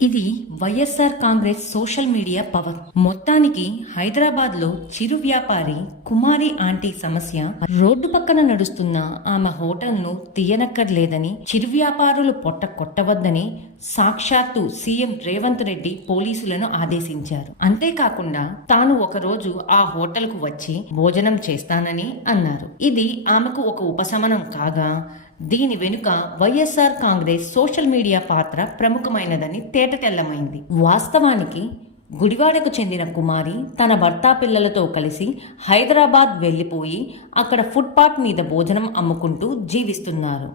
ఇది YSR Congress social media power. మొత్తానికి హైదరాబాద్లో చిరు వ్యాపారి కుమారి ఆంటీ సమస్య. రోడ్డు పక్కన నడుస్తున్న ఆమె హోటల్ను తీయనక్కర్లేదని చిరు వ్యాపారులు పొట్ట కొట్టవద్దని సాక్షాత్తు సీఎం రేవంత్ రెడ్డి పోలీసులను ఆదేశించారు. అంతేకాకుండా తాను ఒకరోజు ఆ హోటల్కు వచ్చి భోజనం చేస్తానని అన్నారు. ఇది ఆమెకు ఒక ఉపశమనం కాగా దీని వెనుక వైఎస్ఆర్ కాంగ్రెస్ సోషల్ మీడియా పాత్ర ప్రముఖమైనదని తేటతెల్లమైంది. వాస్తవానికి గుడివాడకు చెందిన కుమారి తన భర్త పిల్లలతో కలిసి హైదరాబాద్ వెళ్ళిపోయి అక్కడ ఫుట్పాత్ మీద భోజనం అమ్ముకుంటూ జీవిస్తున్నారు.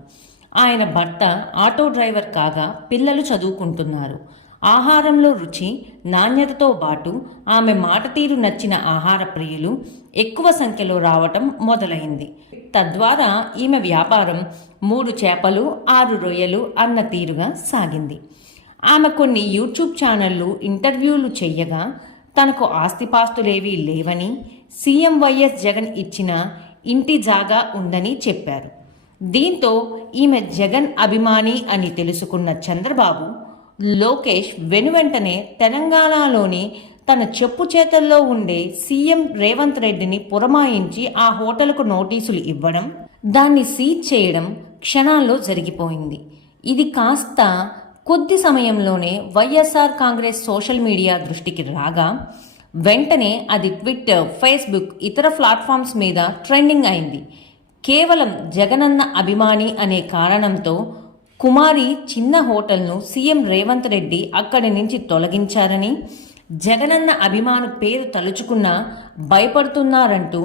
ఆయన భర్త ఆటో డ్రైవర్ కాగా పిల్లలు చదువుకుంటున్నారు. ఆహారంలో రుచి నాణ్యతతో పాటు ఆమె మాట తీరు నచ్చిన ఆహార ప్రియులు ఎక్కువ సంఖ్యలో రావటం మొదలైంది. తద్వారా ఈమె వ్యాపారం మూడు చేపలు ఆరు రొయ్యలు అన్న తీరుగా సాగింది. ఆమె కొన్ని యూట్యూబ్ ఛానళ్ళు ఇంటర్వ్యూలు చేయగా తనకు ఆస్తిపాస్తులేవీ లేవని సీఎం వైఎస్ జగన్ ఇచ్చిన ఇంటి జాగా ఉందని చెప్పారు. దీంతో ఈమె జగన్ అభిమాని అని తెలుసుకున్న చంద్రబాబు లోకేష్ వెనువెంటనే తెలంగాణలోని తన చెప్పు చేతల్లో ఉండే సీఎం రేవంత్ రెడ్డిని పురమాయించి ఆ హోటల్కు నోటీసులు ఇవ్వడం దాన్ని సీజ్ చేయడం క్షణాల్లో జరిగిపోయింది. ఇది కాస్త కొద్ది సమయంలోనే వైఎస్ఆర్ కాంగ్రెస్ సోషల్ మీడియా దృష్టికి రాగా వెంటనే అది ట్విట్టర్ ఫేస్బుక్ ఇతర ప్లాట్ఫామ్స్ మీద ట్రెండింగ్ అయింది. కేవలం జగనన్న అభిమాని అనే కారణంతో కుమారి చిన్న హోటల్ను సీఎం రేవంత్ రెడ్డి అక్కడి నుంచి తొలగించారని జగనన్న అభిమాను పేరు తలుచుకున్న భయపడుతున్నారంటూ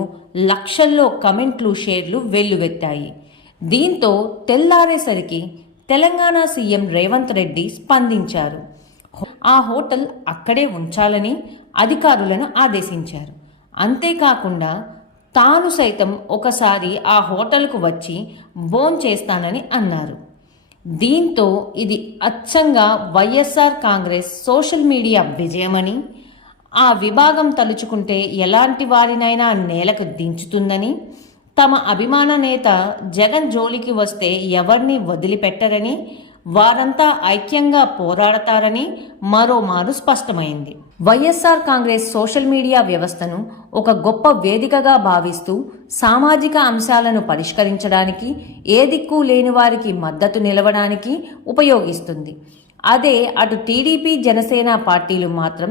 లక్షల్లో కమెంట్లు షేర్లు వెల్లువెత్తాయి. దీంతో తెల్లారేసరికి తెలంగాణ సీఎం రేవంత్ రెడ్డి స్పందించారు. ఆ హోటల్ అక్కడే ఉంచాలని అధికారులను ఆదేశించారు. అంతేకాకుండా తాను సైతం ఒకసారి ఆ హోటల్కు వచ్చి బోన్ చేస్తానని అన్నారు. దీంతో ఇది అచ్చంగా వైఎస్ఆర్ కాంగ్రెస్ సోషల్ మీడియా విజయమని ఆ విభాగం తలుచుకుంటే ఎలాంటి వారినైనా నేలకు దించుతుందని తమ అభిమాన నేత జగన్ జోలికి వస్తే ఎవరిని వదిలిపెట్టరని వారంతా ఐక్యంగా పోరాడతారని మరోమారు స్పష్టమైంది. వైఎస్ఆర్ కాంగ్రెస్ సోషల్ మీడియా వ్యవస్థను ఒక గొప్ప వేదికగా భావిస్తూ సామాజిక అంశాలను పరిష్కరించడానికి ఏ దిక్కు లేని వారికి మద్దతు నిలవడానికి ఉపయోగిస్తుంది. అదే అటు టీడీపీ జనసేన పార్టీలు మాత్రం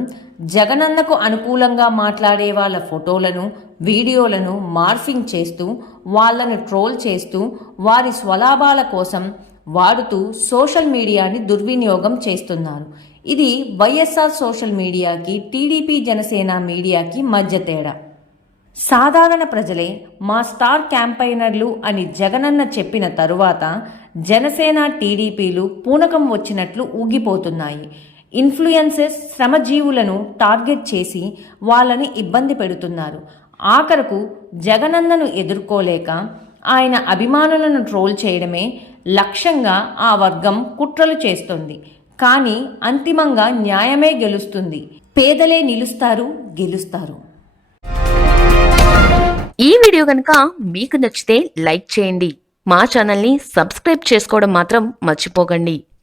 జగనన్నకు అనుకూలంగా మాట్లాడే వాళ్ళ ఫోటోలను వీడియోలను మార్ఫింగ్ చేస్తూ వాళ్ళను ట్రోల్ చేస్తూ వారి స్వలాభాల కోసం వాడుతూ సోషల్ మీడియాని దుర్వినియోగం చేస్తున్నారు. ఇది వైఎస్ఆర్ సోషల్ మీడియాకి టీడీపీ జనసేన మీడియాకి మధ్య తేడా. సాధారణ ప్రజలే మా స్టార్ క్యాంపైనర్లు అని జగనన్న చెప్పిన తరువాత జనసేన టీడీపీలు పూనకం వచ్చినట్లు ఊగిపోతున్నాయి. ఇన్ఫ్లుయెన్సెస్ శ్రమజీవులను టార్గెట్ చేసి వాళ్ళని ఇబ్బంది పెడుతున్నారు. ఆఖరకు జగనన్నను ఎదుర్కోలేక ఆయన అభిమానులను ట్రోల్ చేయడమే లక్ష్యంగా ఆ వర్గం కుట్రలు చేస్తుంది. కానీ అంతిమంగా న్యాయమే గెలుస్తుంది. పేదలే నిలుస్తారు గెలుస్తారు. ఈ వీడియో కనుక మీకు నచ్చితే లైక్ చేయండి. మా ఛానల్ని సబ్స్క్రైబ్ చేసుకోవడం మాత్రం మర్చిపోకండి.